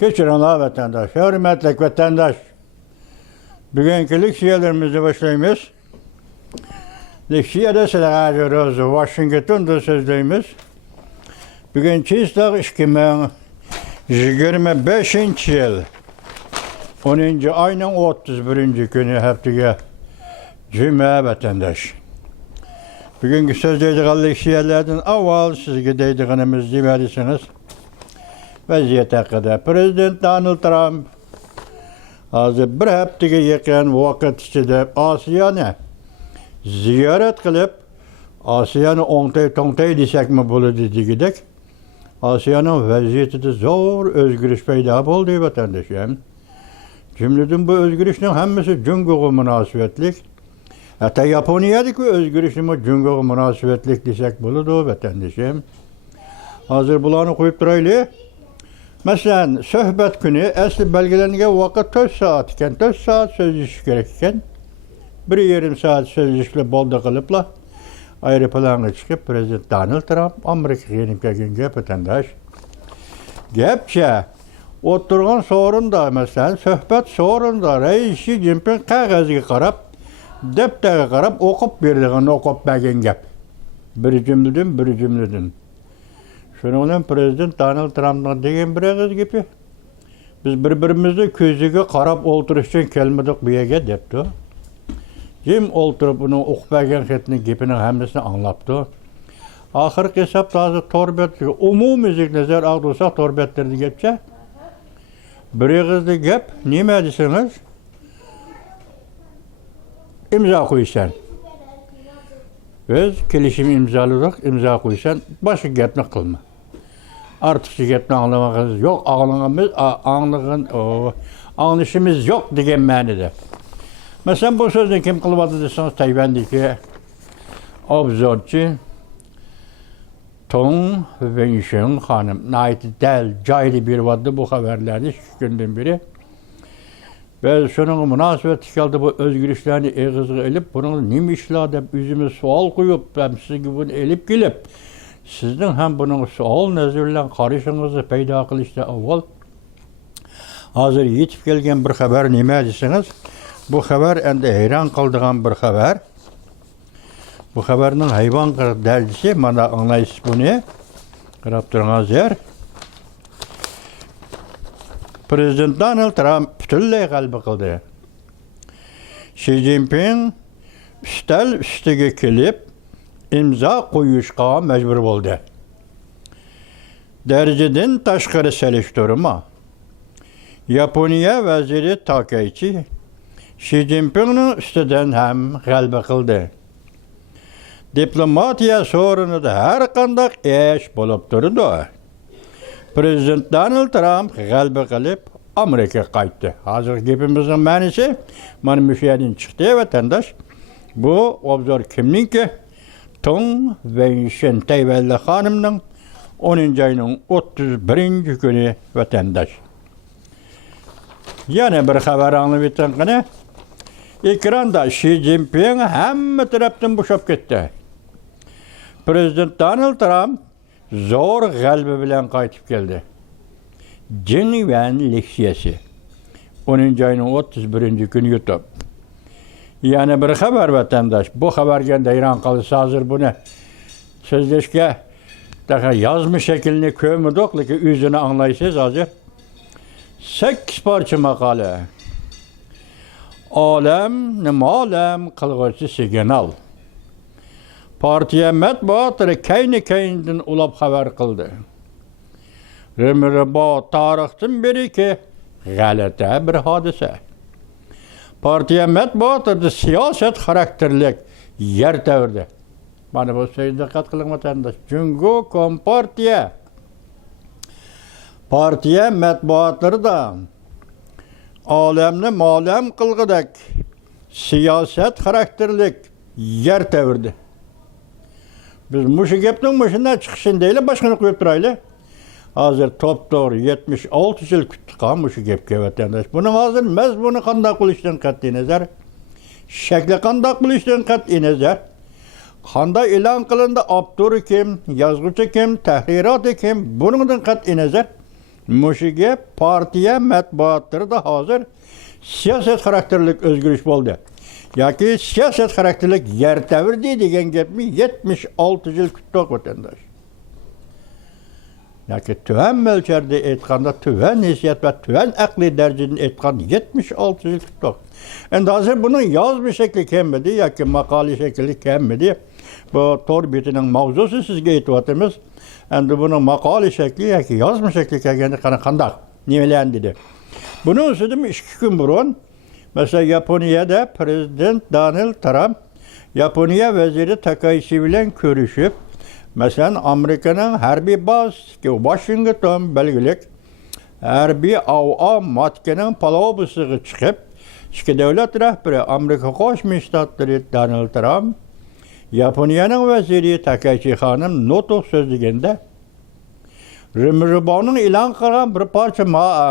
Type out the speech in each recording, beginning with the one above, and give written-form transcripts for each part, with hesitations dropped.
Keçirenler vatandaş, hürmetlik vatandaş. Bugünkü leksiyalarımızı başlayımız. Leksiyada sizlerge görüyoruz, Washington'da sözleyimiz. Bugün çizdik 2025 yıl. 10. ayının 31. günü haftaya Cuma vatandaş. Bugünkü sözleydiği leksiyalardan avval sizge deydiğimiz demeliysiniz. Vaziyet hakkında. Prezident Donald Trump hazır bir haftaga yaqin vaqt ichida Osiyoni ziyorat qilib, Osiyoni o'ngtay desakmi bo'ladi degidek, Osiyoning vaziyatida zo'r o'zgarish paydo bo'ldi vatandoshlar. Jumladan bu o'zgarishning hammasi Jungo'ga munosabatlik. Hatta Yaponiyadagi o'zgarishning Jungo'ga munosabatlik desak bo'ladi vatandoshlar. Hozir bularni qo'yib turaylik. Mesela söhbet günü asli belgelendiği vakit 4 saat iken, 4 saat sözleşiş gerekirken, bir yarım saat sözleşişle bolda kalıpla ayrı plana çıkıp Prezident Donald Trump Amerika'ya gelip gelgen vatandaş. Gepçe oturgan sorunda mesela söhbet sorunda Reis Xi Jinping kağızı karab, deftere karab okup verdiğini okup belgen gep. Bir cümleden. Şunun Prezident Donald Trump'dan degen bir ağız gibi. Biz birbirimizni ko'ziga qarab o'ltirish uchun kelmadik bu yerga debdi. Kim o'ltirib uni o'qimagan xatning gapini hammasini anglabdi. Oxirgi hisobda hozir torbet umumiy nazar olsa torbetlarni gapcha. Bir ağızda gap nima desangiz? İmza qo'ysan. Biz kelishim imzaladik, imza qo'ysan, boshqa gapni qilma. Artık gapni anlamağınız yok, anlaşımız yok degan ma'noda. Mesela bu so'zni kim qilibdi desangiz, Tayvandagi obzorchi Tong Wensheng xonim dal joyida beryapti bu xabarlarni 2 kundan beri. Ve şunun münasebeti geldi bu özgürlüklerini ağzına elip, bunun nima işler deb yüzüme sual koyup, hem sizge bunu elip gelip, sizden hem bunun sual nezirlen karışınızı payda kılışta avval, hazır yetip gelgen bir haber nima desiniz, bu haber endi hayran kaldığan bir haber. Bu haberinin hayvan dergisi, bana anlayış bu ne? Qarab turğanız yer. Prezident Donald Trump bütünlüğü qalbi qildi. Xi Jinping üstel üstüge kelib imza qo'yishga majbur bo'ldi. Darajadan tashqari selektorima Yaponiya vaziri Takaichi Xi Jinpingning ustidan ham g'alaba qildi. Diplomatiya so'rinida har qanday ish bo'lib turdi. Prezident Donald Trump g'alaba qilib Amerikaga qaytdi. Hozir gapimizning ma'nosi mana shu yerdan chiqdi vatandosh. Bu obzor kimningki? Tong Wensheng Tayvanli xonimning 10 ayning 31 kuni vatandosh. Yana bir xabar anglab o'tganda ekranda Xi Jinping hamma tarafdan bo'shab ketdi. Prezident Donald Trump zo'r g'alaba bilan qaytib keldi. Jennevan leksiyasi 10 ayning 31 kuni YouTube. Yani bir xabar vatandaş. Bu xabarga hayron qolsa hozir buni so'zlashga daha yozma shaklini ko'rmadik, lekin o'zini anglaysiz hozir. 8 parcha maqola. Olam nima olam qilg'uchi signal. Partiya matbuoti kayni-kaynidan ulab xabar qildi. Bu tarixdan beriki g'alati bir hodisa. Partiya matbuotida siyosat xarakterlik yer tavirdi. Mana bu so'zga diqqat qiling vatandosh. Jungo Kompartiya partiya matbuotlarida olamni ma'lum qilg'idek siyosat xarakterlik yer tavirdi. Biz mushu gapning mushundan chiqishini deylik, boshqani qo'yib turaylik. Hozir top-to'g'ri 76 yil kutdik mushu gapga vatandosh. Buni hozir mazmuni qanday qilishdan qat'iy nazar, shakli qanday qilishdan qat'iy nazar, qanday e'lon qilindi, avtori kim, yozuvchi kim, tahririyati kim, buningdan qat'iy nazar Muşige partiye matbuatları da hazır siyaset karakterlik özgürlüş oldu. Yaki siyaset karakterlik yer devirdi degen gepmi 76 yıl küttok vatandaş. Yaki tüven mölçerde etkanda tüven nisiyet ve tüven akli derecinin etkan 76 yıl küttok. Endi hazır bunun yaz bir şekli kemmedi, yaki makali şekli kemmedi. Bu torbitinin mavzusu sizge etvatımız. Endi bunun makali şekli yaki yazma şekli kelgeni kandak. Nimelen dedi. Bunun üstüne 2 gün burun, mesela Japonya'da Prezident Donald Trump, Japonya veziri Takaichi bilen görüşüp, mesela Amerika'nın harbiy bazası ki Washington belgilik, harbiy ava matkenin palabusu çıkıp, iki devlet rehberi Amerika Koşmuş Ştatları Donald Trump, Japonya'nın veziri Takaichi Hanım notuk sözlüğünde, Rümrübanın ilan kılan bir parça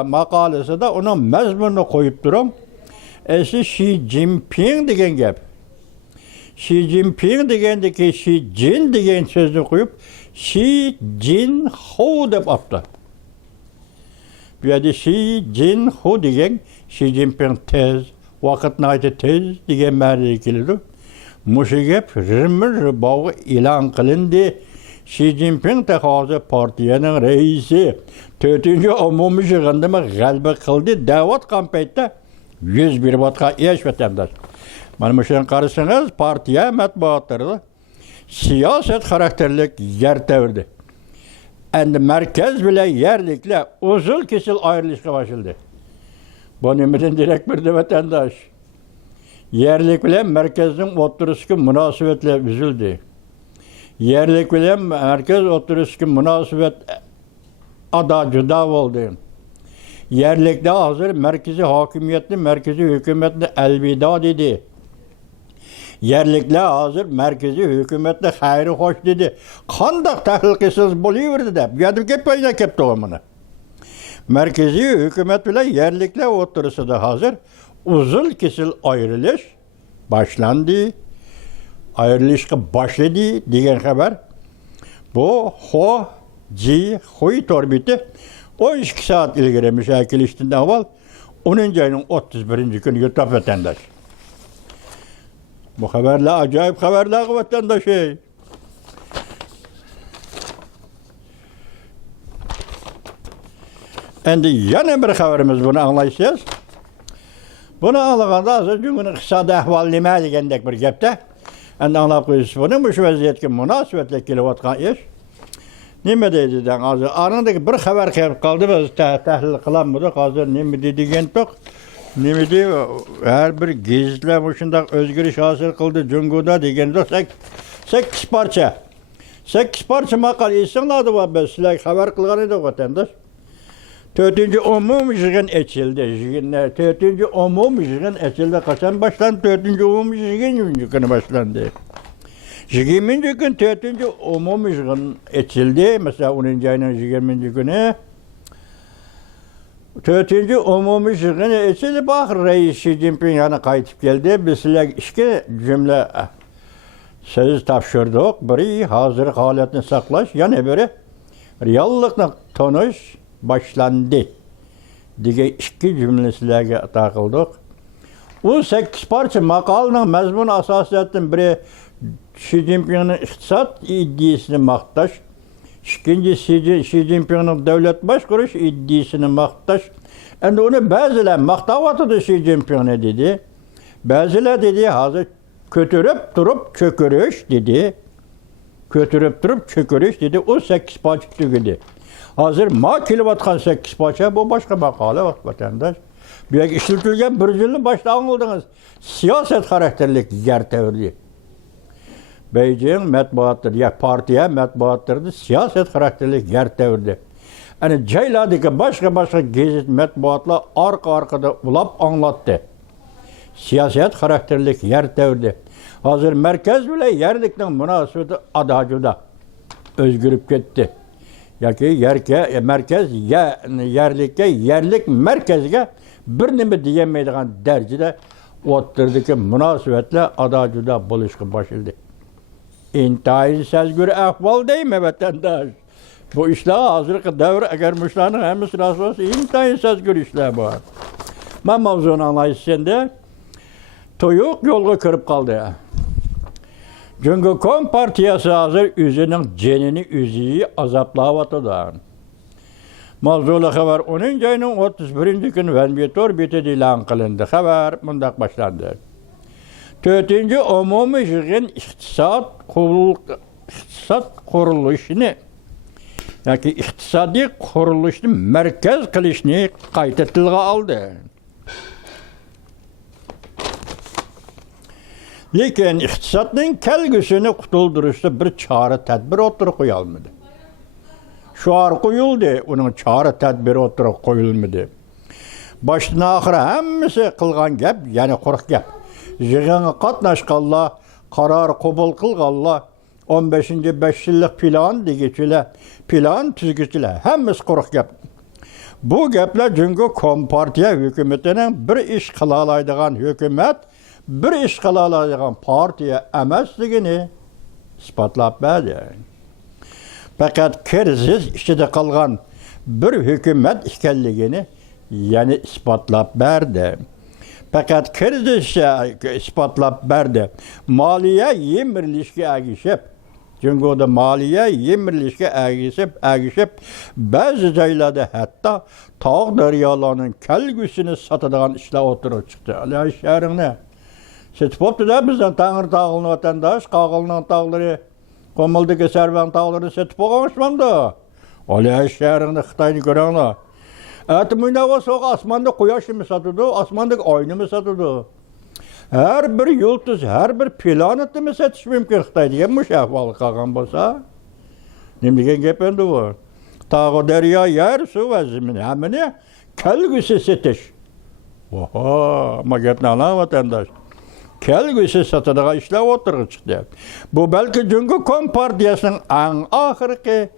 makalesi de onun mezmununu koyup durun. Esi Xi Jinping degen gep. Xi Jinping degendeki Xi Jin degen sözünü koyup Xi Jin Ho dep aptı. Bu yerde Xi Jin Ho degen Xi Jinping tez, vakitini aytı tez degen mərdi kelidi. Muşu gep Rümrübanı ilan kılındı. Xi Jinping de hazır partiyanın reisi 4. umumi yığındımı galiba kıldı. Davat kampanyada 101 vatka eş vatandaş. Mana şunun karşısınız partiya matbuatları siyaset karakterlik yer devirdi. Endi merkez bile yerlikle uzun kesil ayrılışa başladı. Bu nimeden direkt bir de vatandaş. Yerlik bile merkezin oturusu münasebetle üzüldü. Yerlik bilen merkez oturuşki münasebet ada cüda oldu. Yerlikde hazır merkezi hakimiyetli, merkezi hükümetli elvida dedi. Yerlikle hazır merkezi hükümetli hayri hoş dedi. Kandak tahlilkisiz buluyordu da. Yadım kepayla kepti o bunu. Merkezi hükümet bile yerlikle oturuşu da hazır. Uzun kesil ayrılış başlandı. Ayrılışa başladı diyen haber. Bu Ho Ji Hui torbiti 12 saat ilgili müşakiliştinden evvel 10. ayının 31. günü YouTube vatandaş. Bu haberler acayip haberler vatandaş. Endi yana bir haberimiz bunu anlayacağız. Bunu anlaganda azı günün iqtisadi ahval nima degandek bir gapda. Endi anlap qo'yish buni bu vaziyatga munosabatli kelayotgan ish. Nima deydidan hozir anındagi bir xabar kelib qoldi, biz tahlil qilamiz. Hozir nima deydigan to'q. Nima deydi? Har bir gazetlar shunday o'zgarish hosil qildi Jungoda deganda 8 parcha. 8 parcha maqol esinglarda va biz sizlarga xabar qilgan edik vatandosh. 4. umumi yig'in ochildi. 4. umumi yig'in ochildi. Qachon boshlandi? 4. umumi yig'in kuni boshlandi. 20. gün 4. umumi yig'in ochildi. Mesela 10. ayning 20. kuni 4. umumi yig'in ochildi. Bak Reis Xi Jinping yana qaytib keldi. Biz sizlarga 2 jumla söz topshirdik. Biri hozir holatni saqlash, yana biri reallikni tonish başlandı diye 2 cümle sizlerge takıldık. O 8 parça makalının mezmun asasiyetin biri Xi Jinping'in iktisat iddiasını maktaş, ikincisi Xi Jinping'in devlet başkuruş iddiasını maktaş. Yani onu bazılar maktavatı Xi Jinping'e dedi. Bazılar dedi hazır kötürüp durup çökürüş dedi. Kötürüp durup çökürüş dedi. O 8 parça tügüdü. Hazır kilovatkan 8 parça bu başka makale vatandaş. Bir işletilgen bir yılın başta anıldınız. Siyaset karakterlik yer teorili. Beijing matbuatları ya partiye matbuatları siyaset karakterlik yer teorili. Yani Ceyladaki başka gazet matbuatla arkada ulap anlattı. Siyaset karakterlik yer teorili. Hazır merkez bile yerlikten münasebeti adacıda özgürüp gitti. Yaki merkez yerlik merkezge bir nima diyemeydigan derecede o'ttirdiki munosabatla adacıda buluşqa başladı. İntayin sezgür ahval deymi vatandaş? Bu işler hazırki devir eğer müşterinin hem sırası olsa imtihan sezgür işler var. Ben mavzunu anlayışında toyuk yolga kırıp kaldı. Çünkü Kom Partiyası hazır üzünün cenini üzüyü azaplavatıdan. Mavzulu haber 10. ayının 31. günü vermiyor bitedi ilan kılındı. Haber bundak başlandı. 4. umumi yığın iktisat kuruluşunu yani iktisadi kuruluşunu merkez kılışını kayıtlığa aldı. Lekin iktisatın kelgüsünü kutulduruşta bir çare tedbir oturup koyulmadı. Şu ar koyuldu, onun çare tedbiri oturup koyulmadı. Baştan ahıra hemmisi kılgan gep, yani kork gep. Yığını katnaşkalla, karar kabul kılgalla, 15. 5 yıllık plan digiçile, plan tüzgüçile, hemmisi kork gep. Bu gepler çünkü Kompartiya hükümetinin bir iş kılalaydıgan hükümet, bir iş kılalaydıgan partiya emesligini ispatlap verdi. Fakat kriz içinde kalgan bir hükümet ikenligini yani ispatlap verdi. Fakat kriz ispatlap verdi. Maliye yemirlişki agişip, çünkü o da maliye yemirlişki agişip, bazı caylarda hatta tağ deryalarının kelgüsünü satıdığan işler oturup çıktı. Ali şehrine. Setipoptu da bizden Tanrı tağılını vatandaş, Kağılının tağları, Komaldaki Servan tağları setipop olmuşmandı. Ali şehrinde Xitay'ını görenler. Etmine soğuk asmanda kuyaşı mı satıdı, asmandaki ayını mı satıdı? Her bir yıldız, her bir planeti mi setiş mümkün Xitay diye müşahvalı kalkan bolsa? Nemligen gependi bu. Tağı derya yer su ve zemini hemini kelgüsü setiş. Oha, ama gepne alan vatandaş. Kelgüsü satıdığa işler oturup çıktı. Bu belki çünkü Kom Partiyasının en ahırki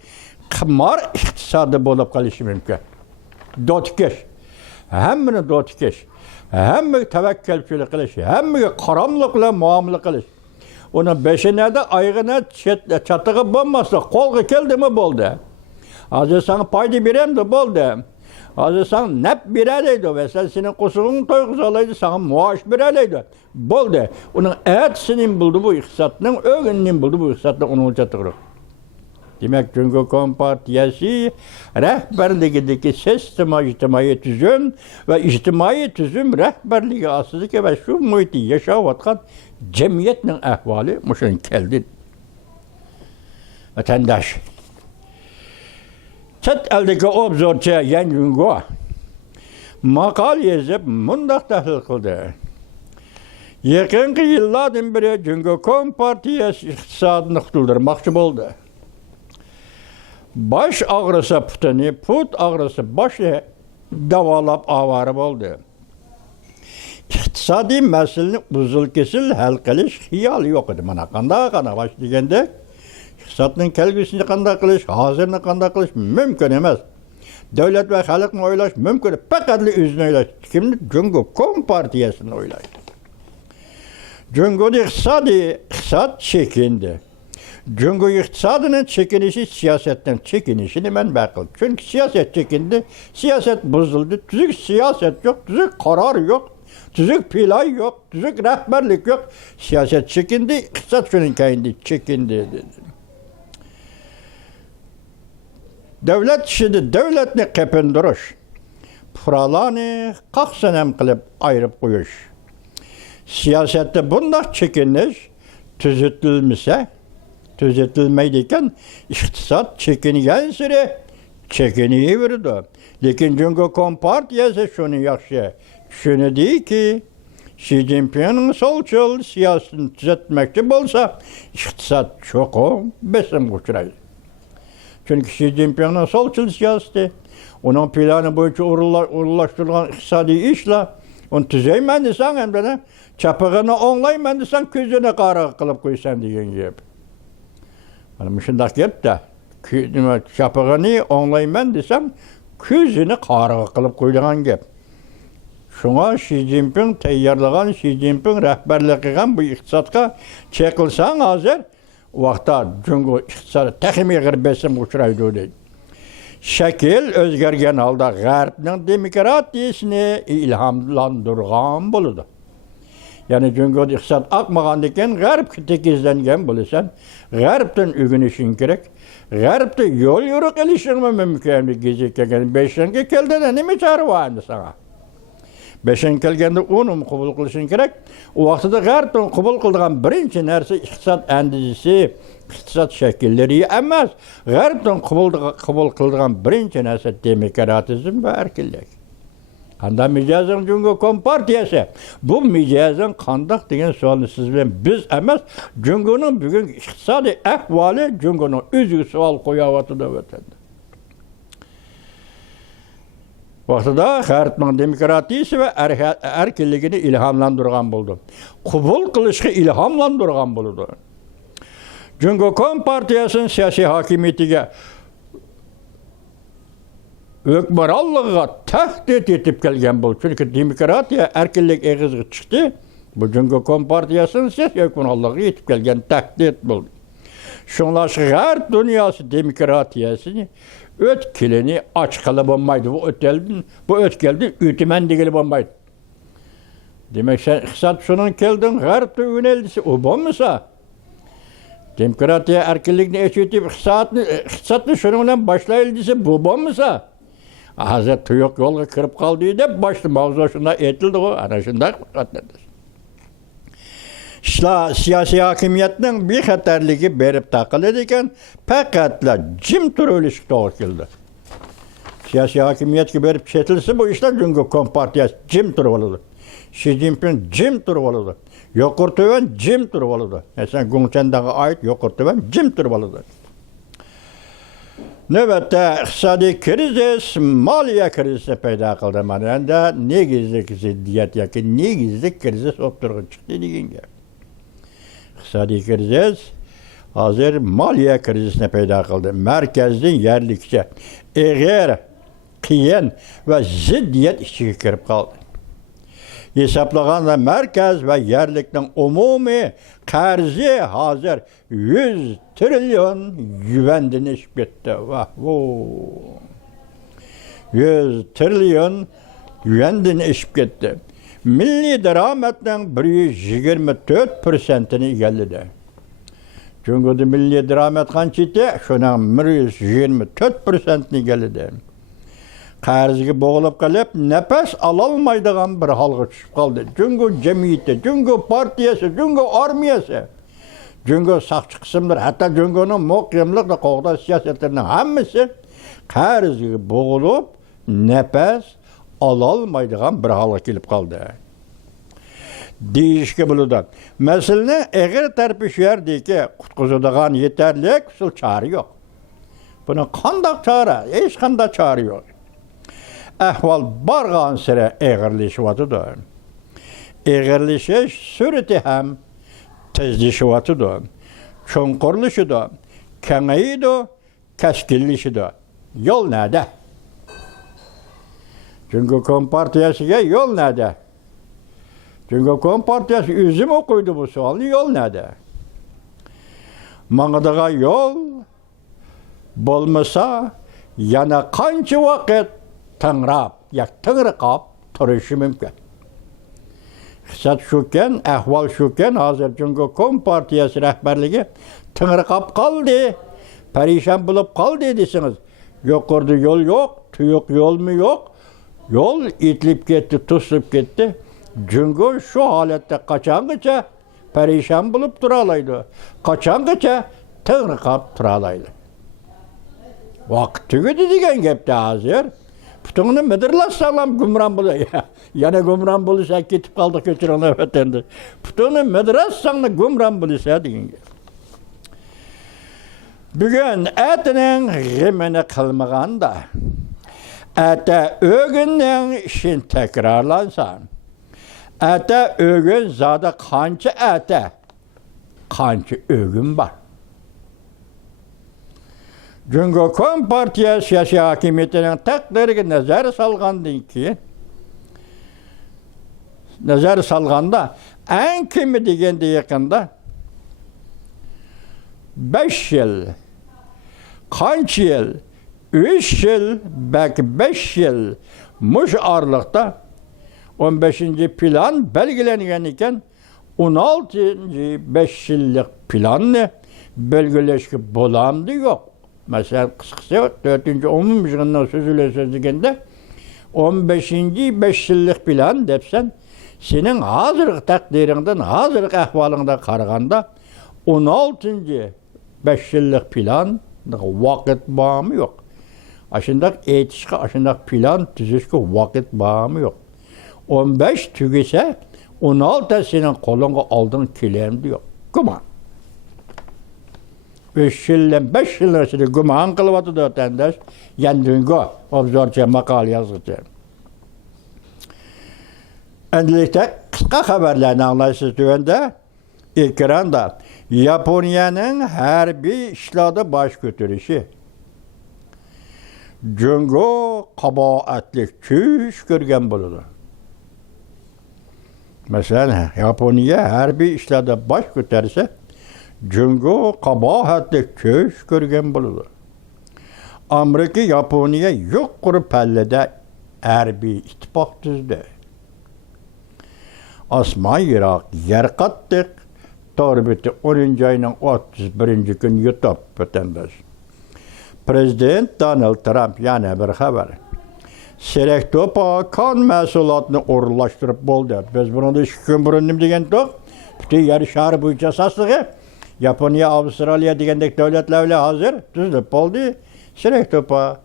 kımar iktisadı bulup kalışı mümkün. Dotkeş, hemmini dotkeş, hemmi tevekkelçilik kılış, hemmi karamlıkla muamele kılış. Onun beşine de ayğına çatığı bulmazsa kolgu keldi mi boldu. Azı sana paydı birem de boldu. Azı sana nep bireleydi ve sen senin kusurun toykuz olaydı sana muaş bireleydi. Boldu. Onun etsinin buldu bu iktisatının, öğününün buldu bu iktisatının onun çatığı. Demek çünkü Kom Partiyası rehberliğindeki içtimai tüzüm ve içtimai tüzüm rehberliği asılıdır ve şu muhiti yaşavatkan cemiyetin ehvali muşun keldi. Vatandaş. Çet eldeki obzorçaya yen güngo makal yazıp mundak tahlil kıldı. Yakınki yıllardan beri çünkü Kom Partiyası iktisadını kutulurmakçı oldu. Baş ağrısı putunu, put ağrısı başı davalap avarı oldu. İktisadi meselenin uzul kesil hal kılış hiyali yok idi. Mana kanda baş degende iktisatının kelgüsünü kanda kılış, hazırını kanda kılış mümkün emez. Devlet ve halkını oylaş mümkün. Pekatlı üzünü oylaş. Kimdi? Çünkü Kom Partiyasını oylaş. Çünkü iktisat çekindi. Çünkü iktisadının çekinişi siyasetten çekinişini ben bakıldım. Çünkü siyaset çekindi, siyaset bozuldu, tüzük siyaset yok, tüzük karar yok, tüzük plan yok, tüzük rehberlik yok. Siyaset çekindi, iktisat şunun kendi çekindi dedi. Devlet şimdi devletini kepinduruş, puralarını kalk senem kılıp ayırıp koyuş. Siyasette bunlar çekiniş, tüzütülmüşse, tüzetilmeydiyken iktisat çekinigen süre çekiniyi verdi. Lekin çünkü Kom Partiyası şunu yakşı, şunu değil ki Xi Jinping'in solçul siyasetini düzeltmekçi olsa iktisat çok o besim uçuraydı. Çünkü Xi Jinping'in solçul siyaseti, onun planı boyunca uğurlaştırılan iktisadi işle onu düzeymen desen hem de çapığını onlaymen desen küzüne kara kılıp koysan diyen gibi. Yani şundak gep de çapığını onlayman desem küzünü karığı kılıp koyduğun gep. Şuna Xi Jinping teyyarlagan, Xi Jinping rehberlik qilgan bu iqtisodga çekilsen hazır, vaqtda çünkü iqtisod texmi g'ir besim uçraydı deydi. Şekil özgergen halda G'arbning demokratiyasini ilhamlandırgan buludu. Yani çünkü iqtisat akmagandeken G'arbga tekizlengen bulusan, G'arbdan ügünüşün gerek. G'arbda yol yürük ilişirme mümkünlük gezekken beşinki keldene nime çare vardı sana? Beşinki kelgende onu kabul kılışın gerek. O vaqtida G'arbdan kabul kıldıgan birinci narsa iqtisat endişesi, iqtisat şekilleri emas. G'arbdan kabul kıldıgan birinci narsa demokratizm ve erkinlik. Kanda mijazın Cungo Kompartiyası. Bu mijazın kandak degen sualını siz bilen biz emas. Cungo'nun bugün iqtisadi ahvali Cungo'nun özü sual koyavatı vatanda. Vaqtida G'arbning demokratiyasi ve erkinligini ilhamlandırgan buldu. Kubul kılışkı ilhamlandırgan buldu. Cungo Kompartiyasının siyasi hakimiyetiga hükümranlığa tehdit etip gelgen bu. Çünkü demokratiya erkinlik eğizgi çıktı. Bu Cungo Kompartiyasının siyasi hükümranlığı etip gelgen tehdit buldu. Şunlar G'arb dünyası demokratiyasını ötkilini açkalı bulmaydı. Bu ötkeldi ütümen digili bulmaydı. Demek sen iqtisat şunun keldin G'arbda yöneldisi o bulmasa demokratiya erkinlikni eşitip iqtisatni şunun bilen başlayıldisi bu bulmasa hazır tuyuk yolga kirip kaldı dep başlı mavzu şunda etildi o ana şunda katlandı. İşte siyasi hakimiyetinin bir xatarligi berip takılı eken pekatla jim turuluşu doğru keldi. Siyasi hakimiyetki berip çetilse bu işler Cungo Kompartiyası jim turuludu. Xi Jinping jim turuludu. Yokurtöven jim turuludu. Sen Gongchen'daga ait Yokurtöven jim turuludu. Növbette iqtisadi krizis, maliye krizisi payda kıldı. Manada negizlik ziddiyet yaki negizlik krizis opturğun çıktı degen gap. İqtisadi krizis hazır maliye krizisine payda kıldı. Merkezden yerlikçe eğer qiyin ve ziddiyet içine kirip kaldı. Hesaplaganda merkez ve yerlikten umumi qarzi hazır 100 trilyon yuandin eşip gitti. Vah bu. 100 trilyon yuandin eşip gitti. Milli darametden 124%'ni egelledi. Çünkü milli daramet qanchaydı? Şunun 124%'ni egelledi. Qarzga boğulup kalıp nefes alalmaydigan bir halga tushib kaldı. Cungo cemiyeti, Cungo partiyası, Cungo armiyası, Cungo saqchi qismlar, hatta Cungo'nun muqimlik ve qoğda siyasetlerinin hammasi qarzga boğulup nefes alalmaydigan bir halga kelip kaldı. Deyishga buludan. Meseleni eğer tarafı şu yerdeki qutquzadigan yeterli usul çare yok. Bunun qanday çare? Hech qanday çare yok. Ahval bargan sere eğerleşivatıdır. Eğerleşiş süreti hem tezleşivatıdır. Çonqurluşudur. Kengeyidir. Keskinleşidir. Yol nerede? Çünkü Kompartiyası'ya yol nerede? Çünkü Kompartiyası üzüm okuydu bu sualı. Yol nerede? Mağdaga yol bulmasa yana qancha vakit tangrab, tıngrıqab turuşu mümkün. Iqtisat şuken, ahval şuken, hazır Cungo Kompartiyası rehberligi tıngrıqab kaldı, perişan bulup kaldı desiniz. Yokurdu yol yok, tuyuk yol mu yok? Yol itlip gitti, tuslup gitti. Cungo şu halette kaçangıça perişan bulup duralaydı. Kaçangıça tıngrıqab duralaydı. Vakti güdü degen gepte hazır. Putuğunu medirlassalam gümran bulu. Yana gümran bulursa ketip kaldık götürüne ötendi. Putuğunu medirlassalam gümran bulursa deyin. Bugün etinin gimini kılmaganda, ete ögünün işin tekrarlansan, ete ögün zada kança ete, kança ögün var. Cungo Kompartiyası siyasi hakimiyetinin takdirine nazar salganda en kimi degende yakında 5 yıl, kaç yıl, 3 yıl, belki 5 yıl muş aralıkta 15. plan belgelengen iken 16. 5 yıllık planını belgeleşki bulamdı yok. Mesela kıskısa 4. 10. yılından sözüyle sözlükende 15. 5 yıllık plan depsen senin hazırlık takdirinden, hazırlık ahvalında karaganda 16. 5 yıllık plan vakit bağımı yok. Aşındak eğitişki, aşındak plan tüzüşki vakit bağımı yok. 15 tügese 16 senin kolunga aldığın kilemdi yok. Kuman. 3 yıldan 5 yıl arasında güman kılıvatı da ötendeş. Yendüngü obzorca makal yazıcı. Endilikte kısa haberlerini anlayışsız düğünde İlkiranda Japonya'nın harbiy işlarda baş götürüşü. Cüngü kabaatlik çüş görgen bulunur. Mesela Japonya harbiy işlarda baş götürse Cüngü kabaatlik çüş görgen bulunur. Amerika Japonya yok kurup pellede harbiy ittifak düzdü. Asman Irak yer kattık. Torbeti 10. ayının 31. gün YouTube vatandaş. Prezident Donald Trump yani bir haber. Serektopa kan mesulatını orlaştırıp buldu. Biz bunu da 2 gün burun degen tok. Bütün yarı şahır boyunca saslığı. Japonya, Avustralya degendek devletlerle hazır. Düzdür oldu. Serektopa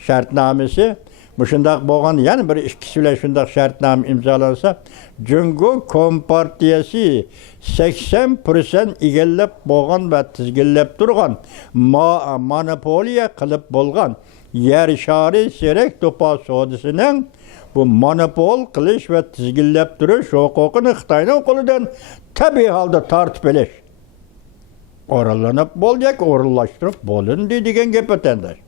şartnamesi. Muşundak boğan yani bir ikisiyle şundak şartname imzalansa Cüngü Kompartiyası 80% igellep boğan ve tizgillep durgan monopoliya kılıp bolgan yer şari serek topa sodasının bu monopol kılış ve tizgillep duruş hukukunu Xitay'ın koludan tabi halde tartıp eleş. Oralanıp bolacak, orallaştırıp bolun dediğin gep ötendir.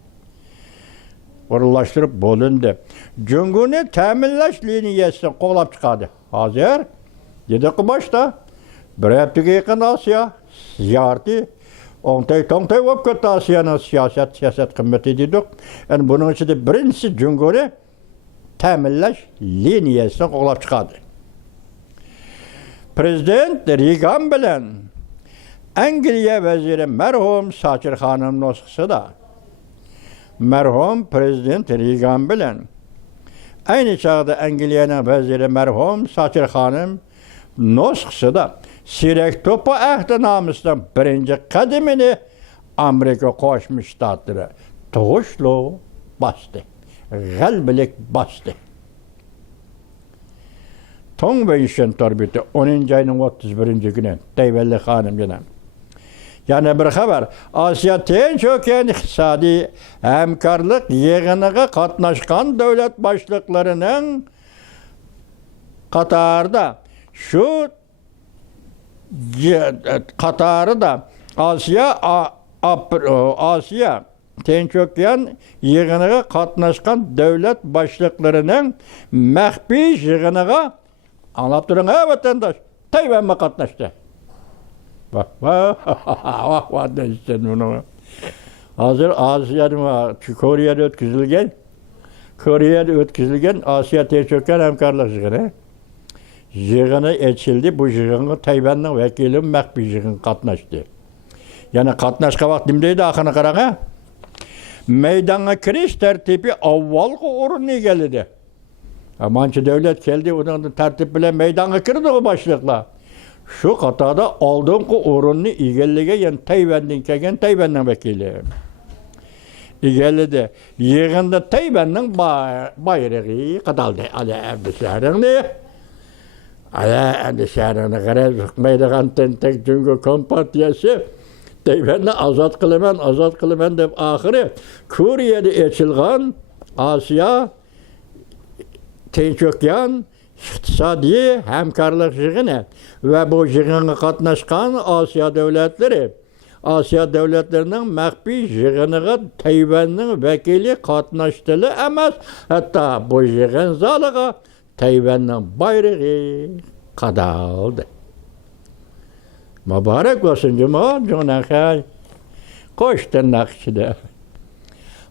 Orallaştırıp bolundu. Cüngü'nü teminleş liniyesini qoğlap çıkardı. Hazır, yedik başta, bir haftaga yakın Asya ziyareti, toңtay болып ketті Asyanın siyaset kımmeti dedik. Yani bunun içinde birincisi Cüngü'nü teminleş liniyesini qoğlap çıkardı. Prezident Reagan bilen Angliya veziri merhum Thatcher Hanım nusxası da merhum Prezident Reagan bilen aynı çağda Angliya'nın veziri merhum Thatcher Hanım nusxası da Serektopa ahdinamusdan birinci kademini Amerika Qo'shma Shtatlari tug'ishlo bastı. G'albilik bastı. Toң ve işin torbeti 10. ayının 31. günü Tayvanlı hanım gene. Yani bir haber, Asya en çok iqtisadi hamkorlik yig'iniga qatnashgan davlat boshliqlarining qatorida shu qatorida Asya Tinchokyan yig'iniga qatnashgan davlat boshliqlarining maxfiy yig'iniga anlap durun ha vatandaş. Tayvan'a qatnashdi. Bak ne istedin bunu. Hazır Asya'da Kore'de ötküzülgen Asya Tinchokyan hamkorlik yig'ini. Yig'ini etçildi. Bu yig'inga Tayvan'ın vekili maxfiy yig'in qatnashdi. Yani qatnashqa vaqt nimdeydi axını qarang. Meydana kiriş tertibi avvalgi o'ringa egaladi. Mançı devlet geldi, onun tertip bilen meydana kirdi o başlıklar. Şu katada aldığın o'rinni egallagan Tayvan'dan kelgan Tayvan'ın vekili. Egalladi. Yig'inda Tayvan'ning bayrog'i qadaldi. Ala endi qarab chiqmaydigan tentak Cüngü Kompartiyasi Tayvan'ni azod qilaman deb oxiri Kore'da echilgan Asya Tinchokyan iqtisodiy hamkorlik yig'ini ve bu yig'inga qatnashgan Asya devletlerining maxfiy yig'iniga Tayvanning vakili qatnashdi emas, hatta bu yig'in zaliga Tayvanning bayrog'i qadaldi. Mübarek olsun cuma, cunakay. Qo'sh tirnoq ichida.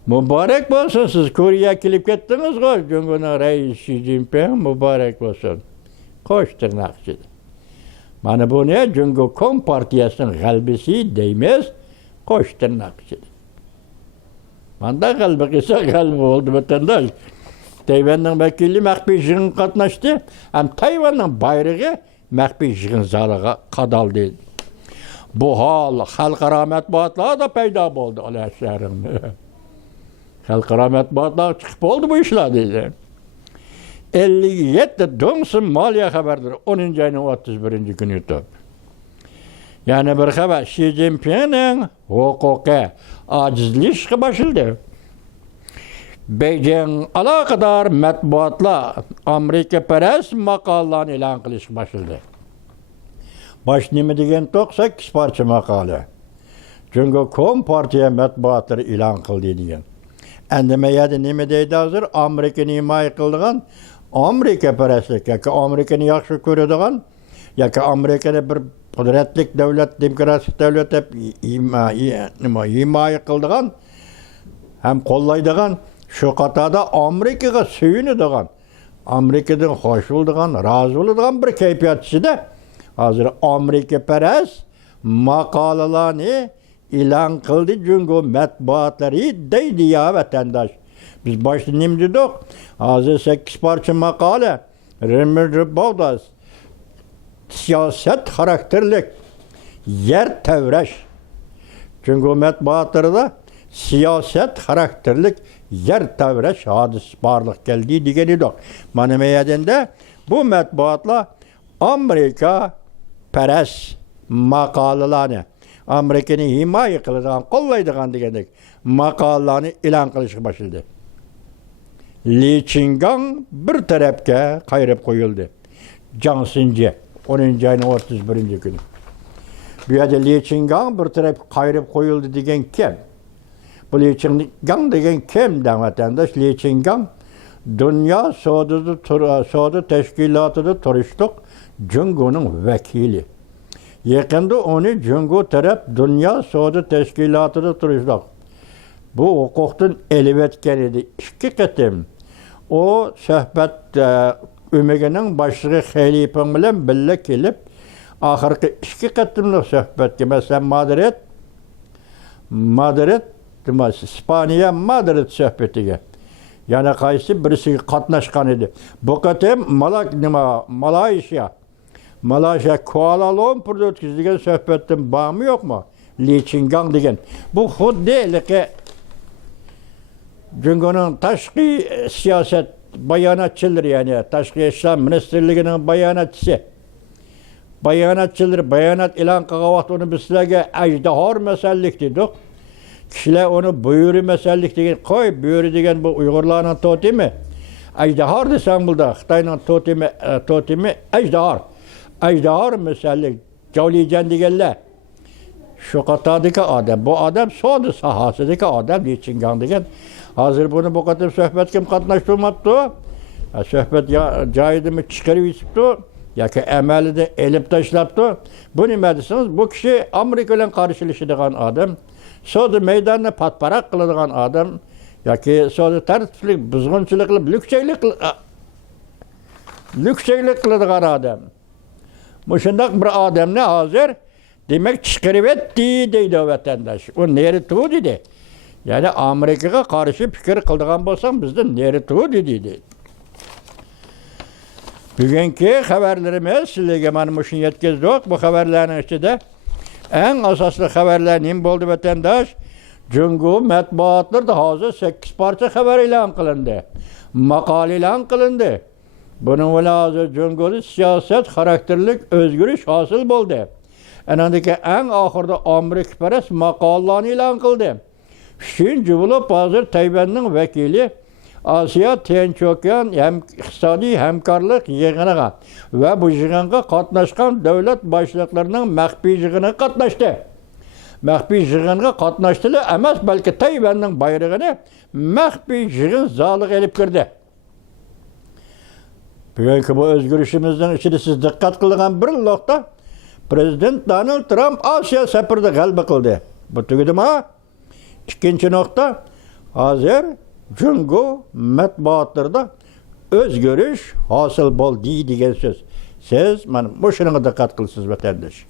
Mübarek olsun, siz Kore'ye kilip gittiniz koy. Cumhurbaşkanı Reis Xi Jinping mübarek olsun. Koş tırnakçı. Bana bu ne? Çünkü Kom Partiyası'nın kalbisi değmez, koş tırnakçı. Banda kalbi kısa kalbi oldu vatandaş. Tayvan'ın vekili Mahbi Jig'in katnaştı. Hem Tayvan'ın bayrağı Mahbi Jig'in zalığa kadaldı. Bu halkara matbuatlar da payda oldu alaşlarım. Halkara matbuatlar çıkıp oldu bu işler dedi. 57 Dongsun Maliye haberdir 10. ayının 31. günü top. Yani bir haber Xi Jinping'in hukuki acizliği başladı. Beijing alakadar matbuatla Amerika peres makallarini ilan kılış başladı. Baş nemi degen 98 parça makale. Çünkü Kom Partiya matbuatları ilan kıldı degen. Endemeyedi nemi deydi hazır Amerika'nı himaye kıldığın Amerika pereslik, yaki Amerika'nı yaxşı körüdüğün, yaki Amerika'nı bir kudretlik devlet, demokratik devlet hep himaye kıldığın, hem kollaydığın, şu qatada Amerika'ya suyunudığun, Amerika'dan hoş bulduğun, razı bulduğun bir keyfiyatçı da hazır Amerika peres makalalarını ilan kıldı çünkü matbuatları deydi ya vatandaş. Biz başta ne dedik? Hazır 8 parça makale, Remir Bağdas, siyaset karakterlik, yer tevreş. Çünkü matbuatları da siyaset karakterlik, yer tevreş hadis barlık geldiği digeni de. Manımeyedinde bu matbuatla Amerika peres makalalarını, Amerika'nı himaye kıldıgan, kollaydıgan degendik makalalarını ilan kılışık başladı. Li Qinggang bir tarafga qayrib qo'yildi. Jiang Xinji 10. ayının 31. günü. Bu yerda Li Qinggang bir taraf qayrib qo'yildi degan kim? Bu Li Qinggang degan kim da vatandaş? Li Qinggang Dünya Savdo Teşkilatı'da turishliq Jungo'nun vekili. Yaqinda onu Jungo taraf Dünya Savdo Teşkilatı'da turishliq. Bu hukukdan elib etgan edi. 2 qatim. O söhbət ömeginin başlığı Xelipin bilen birlik kelip ahirki 2 qatimlik söhbətki mesela Madrid İspaniya Madrid söhbetiga. Yani qaysi birisi qatnaşqan edi. Bu qatim Malaysia Kuala Lumpur'da ötküzülgen söhbettin bağımı yok mu? Li Qinggang degen. Bu xuddi Cungo'nun taşkı siyaset bayanatçıları yani Taşkı İslam Ministerliği'nin bayanatçısı. Bayanat ilan kağavat onu bizlerge ejdahar mesellik dedik. Kişiler onu buyuru mesellik degen koy buyuru degen bu Uygurlarının totemi. Ejdahar desem burada Xitay'ın totemi ejdahar. Ejdahar mesellik Cavliyen degenler. Şu katadaki adam, bu adam soğudu sahasındaki adam Li Qinggang degen. Hazır bunu bu kadar söhbet kim katlaştırmadı? Söhbet cahidimi çıkarıp ispti, ya ki emeli de elip taşlaptı. Bu ne medisiniz? Bu kişi Amerika ile karşılaşıdığan adam, soğudu meydanını patparak kıladığan adam, ya ki soğudu tertiplik, buzgunçuluklu, lükçeylik kıladığan adam. Bu şundak bir adam ne hazır? Demek çıkarıp etti deydi o vatandaş. O neri tuğu dedi. Yani Amerika'ya karşı fikir kıldığan bolsam bizden neri tuğu dedi. Bugünkü haberlerimiz sizlerge manımışın yetkizdik. Bu haberlerin içinde en asaslı haberler ne oldu vatandaş? Cungu matbuatlarda hazır 8 parça haber ilan kılındı. Makale ilan kılındı. Bunun ile hazır Cungu'da siyaset karakterlik özgürlük hasıl oldu. Enandaki en ahırda Amerika peres makallarını ilan kıldı. Şimdi bulup hazır Tayvan'ın vekili Asya Tinç-Okyan İqtisadi Hemkarlık yığınına ve bu yığınga katnaşkan devlet başlıklarının məxfi yığınına katnaştı. Məxfi yığınga katnaştılar emas belki Tayvan'ın bayrağını məxfi yığın zalıq elip girdi. Bugünkü bu özgürlüğümüzden içinde siz dikkat kılgan bir nokta Prezident Donald Trump Asya seferinde galba kıldı. Bu tügüdü mü? İkinci nokta hazır cungu matbuatlarda özgörüş hasıl bol degan söz. Siz mana bu şuna dikkat qilsiz vatandaş.